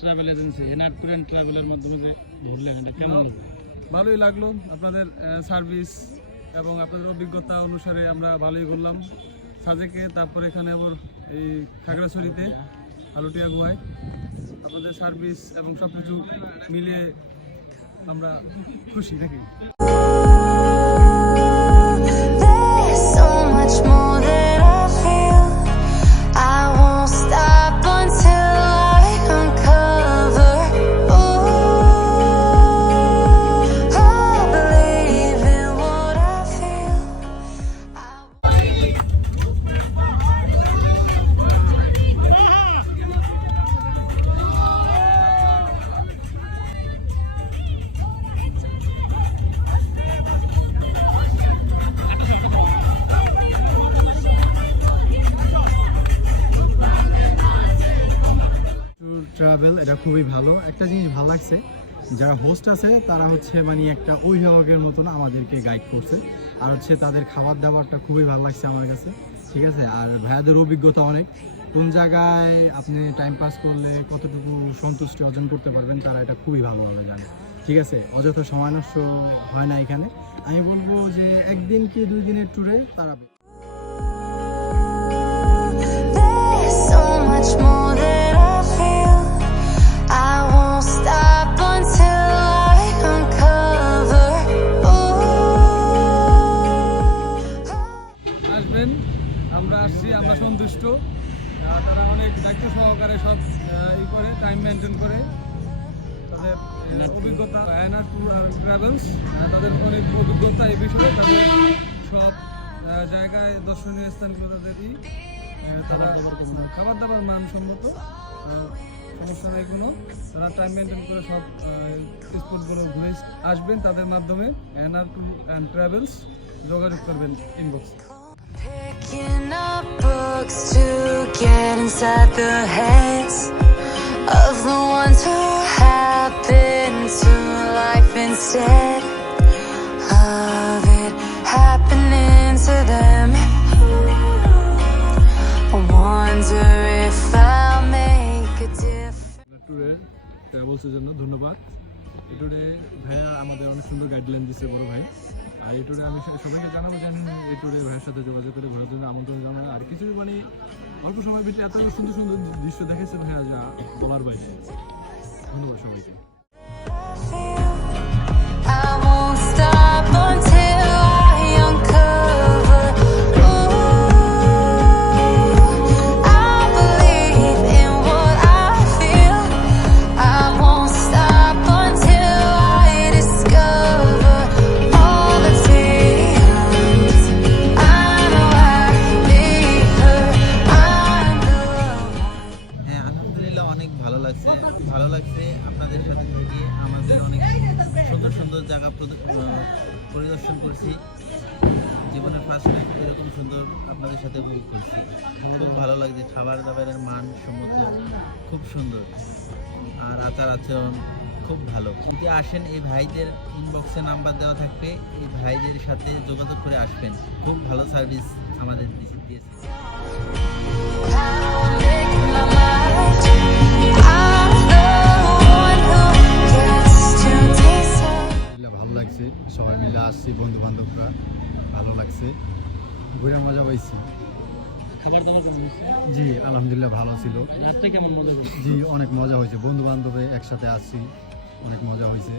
Travel agency NR tour and ট্রাভেলের মাধ্যমে যে ধরলেন, এটা কেমন লাগলো? ভালোই লাগলো। আপনাদের সার্ভিস এবং আপনাদের অভিজ্ঞতা অনুসারে আমরা ভালোই ঘুরলাম সাজেকে, তারপর এখানে আবার এই খাগড়াছড়িতে আলুটিয়া গুহায়। আপনাদের সার্ভিস এবং সব কিছু মিলিয়ে আমরা খুশি নাকি। There's so much more that I feel. I won't stop until I uncover. Ooh, I believe in what I feel. Travel এটা খুবই ভালো একটা জিনিস ভালো লাগছে, যারা হোস্ট আছে তারা হচ্ছে মানে একটা অভিভাবকের মতন আমাদেরকে গাইড করছে, আর হচ্ছে তাদের খাবার দাবারটা খুবই ভালো লাগছে আমার কাছে, ঠিক আছে। আর ভাইয়াদের অভিজ্ঞতা অনেক, কোন জায়গায় আপনি টাইম পাস করলে কতটুকু সন্তুষ্টি অর্জন করতে পারবেন তারা এটা খুবই ভালোভাবে জানে, ঠিক আছে। অযথা সময় নষ্ট হয় না এখানে। আমি বলবো যে একদিন কি 2 দিনের ট্যুরে তারা There's so much more that I feel. I won't stop until I uncover. Ooh. আসবেন, আমরা আসছি, আমরা সন্তুষ্ট। তারা অনেক দায়িত্ব সহকারে সব করে, টাইম মেনটেন করে। তাদের অভিজ্ঞতা এনআর ট্যুর অ্যান্ড ট্রাভেলস, তাদের অনেক অভিজ্ঞতা এই বিষয়ে। তাদের সব জায়গায় দর্শনীয় স্থানগুলো তাদেরই, তারা খাবার দাবার মানসম্মত, সমস্যা নেই কোনো। তারা টাইম মেনটেন করে সব স্পটগুলো ঘুরে আসবেন। তাদের মাধ্যমে এনআর ট্যুর অ্যান্ড ট্রাভেলস যোগাযোগ করবেন ইনবক্সে। Picking up books to get inside the heads of the ones who happen to life instead of it happening to them. I wonder if I'll make a difference. ট্যুরের ট্রাভেলসের জন্য ধন্যবাদ। এই ট্যুরে ভাইয়া আমাদের অনেক সুন্দর গাইডলাইন দিচ্ছে, বড় ভাই। আর এই ট্যুরে আমি সবাইকে জানাবো, জানেন এই ট্যুরে ভাইয়ের সাথে যোগাযোগ করে ঘোরার জন্য আমন্ত্রণ জানাই। আর কিছু মানে অল্প সময়ের ভিতরে এত সুন্দর সুন্দর দৃশ্য দেখেছে ভাইয়া, যা বলার বাইরে। ধন্যবাদ সবাইকে। I won't stop until I uncover. Ooh, I believe in what I feel. I won't stop until I discover all the feelings. I know I'll be hurt. I'm the one. হ্যাঁ, আলহামদুলিল্লাহ অনেক ভালো লাগছে আপনাদের সাথে থেকে। আমাদের অনেক সুন্দর সুন্দর জায়গা পরিদর্শন করছি। জীবনের ফার্স্ট টাইম এরকম সুন্দর আপনাদের সাথে উপভোগ করছি। খুব ভালো লাগছে, খাবার দাবারের মান সম্মত খুব সুন্দর, আর আচার আচরণ খুব ভালো। যদি আসেন, এই ভাইদের ইনবক্সে নাম্বার দেওয়া থাকবে, এই ভাইদের সাথে যোগাযোগ করে আসবেন। খুব ভালো সার্ভিস আমাদের দিয়েছে। ভালো লাগছে, সবাই মিলে আসছি, বন্ধু বান্ধবরা, ভালো লাগছে, ঘুরে মজা পাইছি। খাবার দাবার কেমন হচ্ছে? জি আলহামদুলিল্লাহ ভালো ছিল। রাত্রে কেমন মজা করলেন? জি অনেক মজা হয়েছে, বন্ধু বান্ধবে একসাথে আসছি, অনেক মজা হয়েছে।